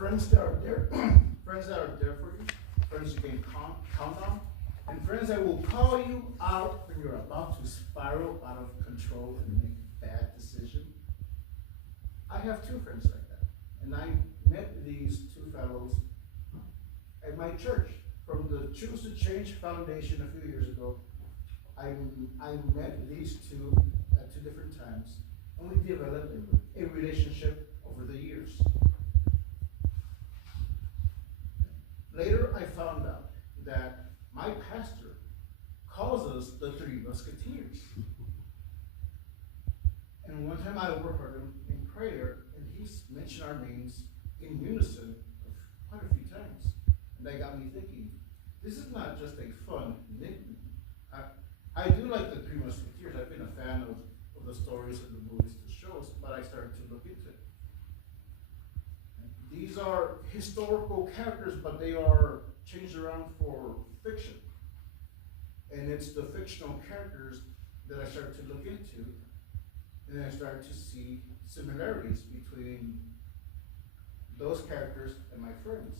friends that are there, friends that are there for you, friends you can count on, and friends that will call you out when you're about to spiral out of control and make a bad decision. I have two friends like that, and I met these two fellows at my church from the Choose to Change Foundation a few years ago. I met these two at two different times, and we developed a relationship over the years. Later, I found out that my pastor calls us the Three Musketeers. And one time I overheard him in prayer, and he mentioned our names in unison quite a few times. And that got me thinking, this is not just a fun nickname. I do like the Three Musketeers. I've been a fan of the stories and the movies, the shows, but I started to look into it. These are historical characters, but they are changed around for fiction. And it's the fictional characters that I started to look into, and I started to see similarities between those characters and my friends.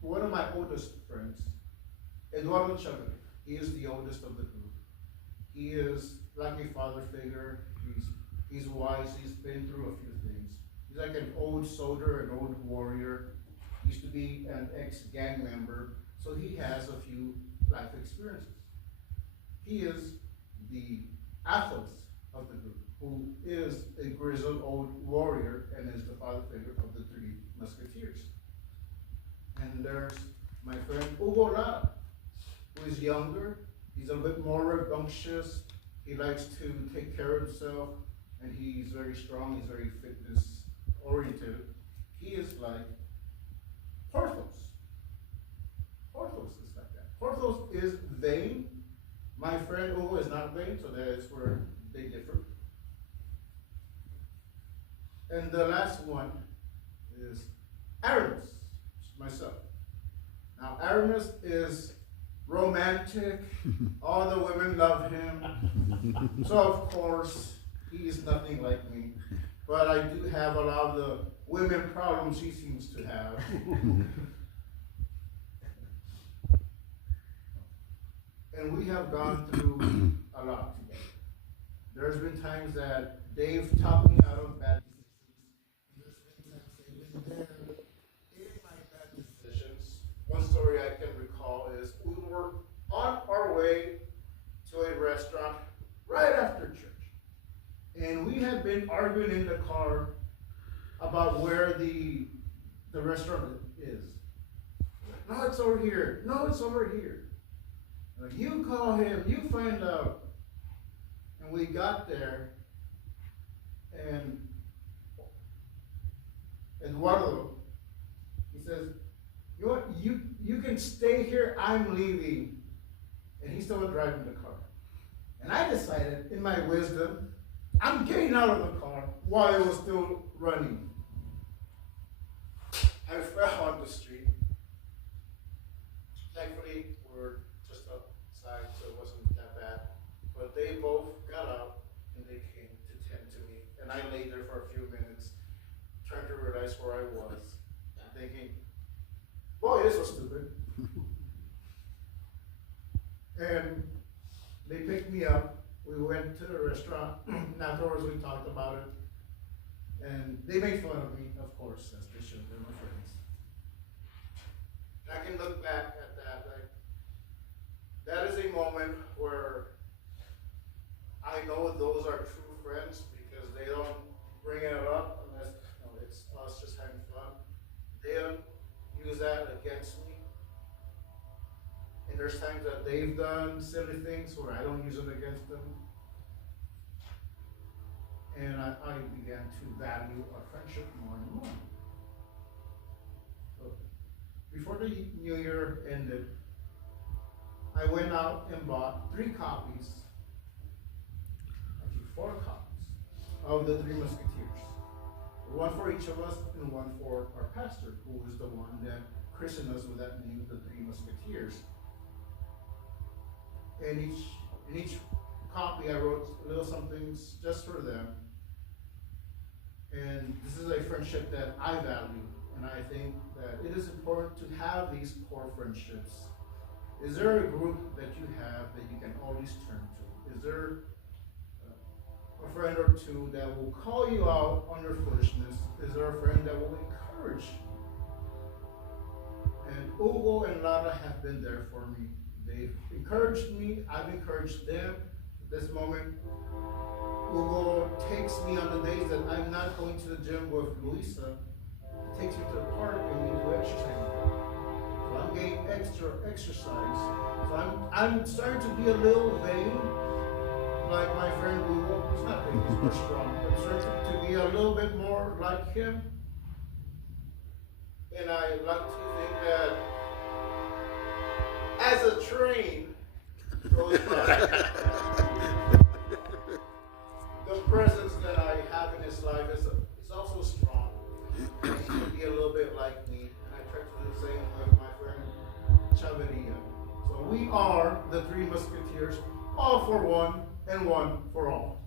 One of my oldest friends, Eduardo Chavez, he is the oldest of the group. He is like a father figure. He's wise. He's been through a few things. He's like an old soldier, an old warrior. He used to be an ex-gang member, so he has a few life experiences. He is the athlete of the group, who is a grizzled old warrior and is the father figure of the Three Musketeers. And there's my friend Hugo Lara, who is younger. He's a bit more rambunctious. He likes to take care of himself, and he's very strong. He's very fitness oriented. He is like Porthos. Porthos is like that. Porthos is vain. My friend Hugo is not vain, so that is where they differ. And the last one is Aramis, myself. Now, Aramis is romantic. All the women love him. So, of course, he is nothing like me. But I do have a lot of the women problems he seems to have. And we have gone through a lot together. There's been times that Dave talked me out of bad decisions. There's been times they've been there in my bad decisions. One story I can recall is we were on our way to a restaurant right after church. And we had been arguing in the car about where the restaurant is. No, it's over here. No, it's over here. Like, you call him, you find out. And we got there, and Eduardo, he says, you know what, you can stay here, I'm leaving. And he's still driving the car. And I decided, in my wisdom, I'm getting out of the car while it was still running. I fell on the street. Thankfully, we're just outside, so it wasn't that bad. But they both got out and they came to tend to me. And I lay there for a few minutes, trying to realize where I was, thinking, boy, this was stupid. And they picked me up. We went to the restaurant, and afterwards we talked about it. And they made fun of me, of course, as they should. They're my friends. I can look back at that, like, that is a moment where I know those are true friends because they don't bring it up unless it's us just having fun. They don't use that against me. And there's times that they've done silly things where I don't use it against them. And I began to value our friendship more and more. So before the new year ended, I went out and bought 3 copies, actually 4 copies, of the Three Musketeers. One for each of us and one for our pastor, who was the one that christened us with that name, the Three Musketeers. And in each copy I wrote little somethings just for them. And this is a friendship that I value, and I think that it is important to have these core friendships. Is there a group that you have that you can always turn to? Is there a friend or two that will call you out on your foolishness? Is there a friend that will encourage you? And Hugo and Lara have been there for me. They've encouraged me, I've encouraged them. At this moment, Hugo takes me on the days that I'm not going to the gym with Luisa. He takes me to the park and we do exercise. So I'm getting extra exercise. So I'm starting to be a little vain, like my friend Hugo. He's not vain, he's more strong. I'm starting to be a little bit more like him. And I like to think that as a train goes by, the presence that I have in his life is also strong. He should be a little bit like me. And I try to do the same with my friend Chaveria. So we are the Three Musketeers, all for one and one for all.